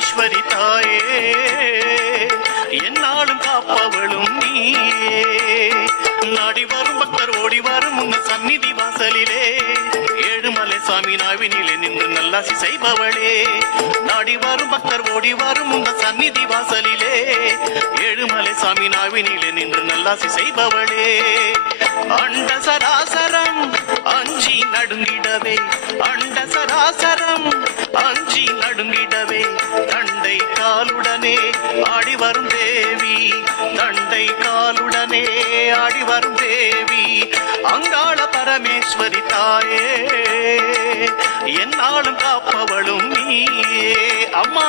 பரமேஸ்வரி தாயே என்னாலும் காப்பவளும் நீயே. நாடி வரும் பக்தர் ஓடி வரும் உன்ன சந்நிதி வாசலிலே ஏழுமலை சாமி நாவினிலே நின்று நல்லாசி செய்பவளே. நாடி வரும் பக்தர் ஓடி வரும் உன்ன சந்நிதி வாசலிலே ஏழுமலை சாமி நாவினிலே நின்று நல்லாசி செய்பவளே. அண்ட சராசரம் அஞ்சி நடுங்கிடவே, அண்ட சராசரம் அஞ்சி நடுங்கிடவே தண்டை காலுடனே ஆடி வரும் தேவி, தண்டை காலுடனே ஆடி வரும் தேவி. அங்காள பரமேஸ்வரி தாயே என்னாலும் காப்பவளும் நீயே அம்மா.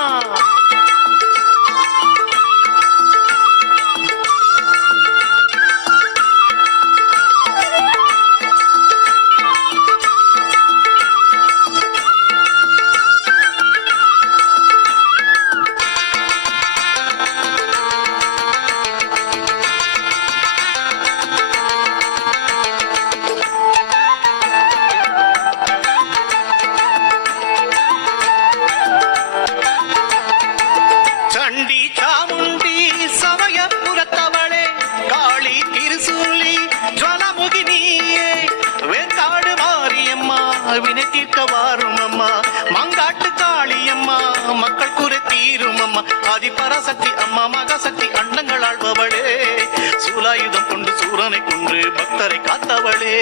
சண்டி சாமுண்டி சமயபுரத்தவளே காளி திருசூலி ஜுவலமுகி நீயே. வேற்காடு மாரியம்மா வினை தீர்க்க வாரும் அம்மா, மங்காட்டு காளியம்மா மக்கள் குறை தீரும் அம்மா. ஆதிபராசக்தி அம்மா மகாசக்தி அண்டங்கள் ஆழ்பவளே, சூலாயுதம் கொண்டு சூரனை கொன்று பக்தரை காத்தவளே.